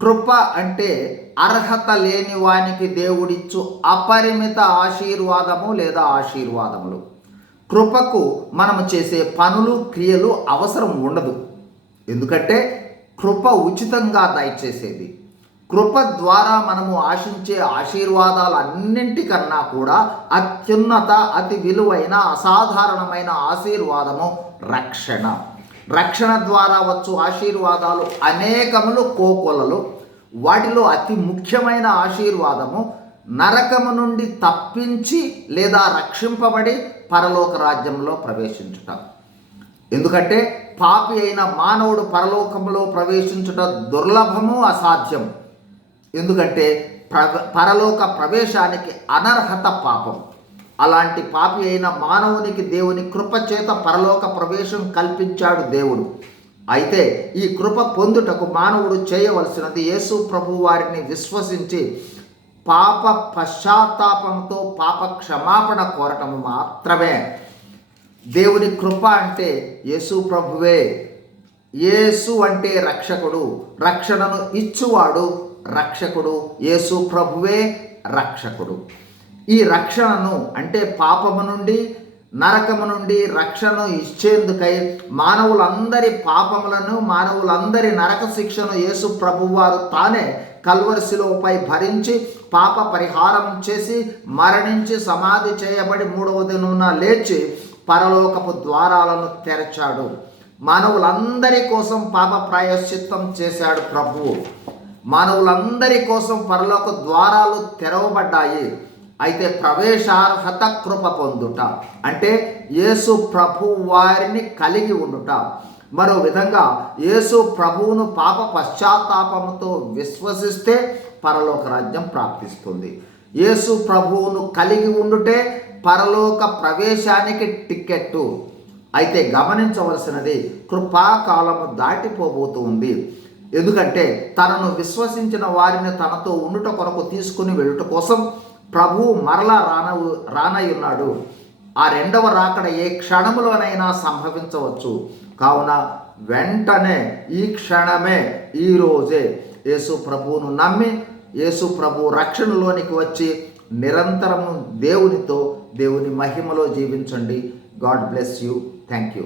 కృప అంటే అర్హత లేని వానికి దేవుడిచ్చు అపరిమిత ఆశీర్వాదము లేదా ఆశీర్వాదములు. కృపకు మనము చేసే పనులు క్రియలు అవసరం ఉండదు. ఎందుకంటే కృప ఉచితంగా దయచేసేది. కృప ద్వారా మనము ఆశించే ఆశీర్వాదాలు అన్నింటికన్నా కూడా అత్యున్నత అతి విలువైన అసాధారణమైన ఆశీర్వాదము రక్షణ. రక్షణ ద్వారా వచ్చు ఆశీర్వాదాలు అనేకములు కోకొలలు. వాటిలో అతి ముఖ్యమైన ఆశీర్వాదము నరకము నుండి తప్పించి లేదా రక్షింపబడి పరలోక రాజ్యంలో ప్రవేశించుట. ఎందుకంటే పాపి అయిన మానవుడు పరలోకంలో ప్రవేశించుట దుర్లభము అసాధ్యం. ఎందుకంటే ప్ర పరలోక ప్రవేశానికి అనర్హత పాపం. అలాంటి పాపి అయిన మానవునికి దేవుని కృప చేత పరలోక ప్రవేశం కల్పించాడు దేవుడు. అయితే ఈ కృప పొందుటకు మానవుడు చేయవలసినది యేసు ప్రభు వారిని విశ్వసించి పాప పశ్చాత్తాపంతో పాప క్షమాపణ కోరటం మాత్రమే. దేవుని కృప అంటే యేసు ప్రభువే. యేసు అంటే రక్షకుడు. రక్షణను ఇచ్చువాడు రక్షకుడు. యేసు ప్రభువే రక్షకుడు. ఈ రక్షణను అంటే పాపము నుండి నరకము నుండి రక్షణను ఇచ్చేందుకై మానవులందరి పాపములను మానవులందరి నరక శిక్షను యేసు ప్రభువారు తానే కల్వరిశిలోపై భరించి పాప పరిహారం చేసి మరణించి సమాధి చేయబడి మూడవ దినమున లేచి పరలోకపు ద్వారాలను తెరచాడు. మానవులందరి కోసం పాప ప్రాయశ్చిత్తం చేశాడు ప్రభువు మానవులందరి కోసం పరలోక ద్వారాలు తెరవబడ్డాయి. అయితే ప్రవేశార్హత కృప పొందుట. అంటే యేసు ప్రభు వారిని కలిగి ఉండుట. మరో విధంగా యేసు ప్రభువును పాప పశ్చాత్తాపముతో విశ్వసిస్తే పరలోక రాజ్యం ప్రాప్తిస్తుంది. యేసు ప్రభువును కలిగి ఉండుటే పరలోక ప్రవేశానికి టిక్కెట్టు. అయితే గమనించవలసినది కృపాకాలము దాటిపోబోతూ ఉంది. ఎందుకంటే తనను విశ్వసించిన వారిని తనతో ఉండుట కొరకు తీసుకుని వెళ్ళుట కోసం ప్రభు మరలా రాన రానయ్యున్నాడు ఆ రెండవ రాకడ ఏ క్షణములోనైనా సంభవించవచ్చు. కావున వెంటనే ఈ క్షణమే ఈ రోజే యేసు ప్రభువును నమ్మి యేసు ప్రభు రక్షణలోనికి వచ్చి నిరంతరము దేవునితో దేవుని మహిమలో జీవించండి. God bless you. Thank you.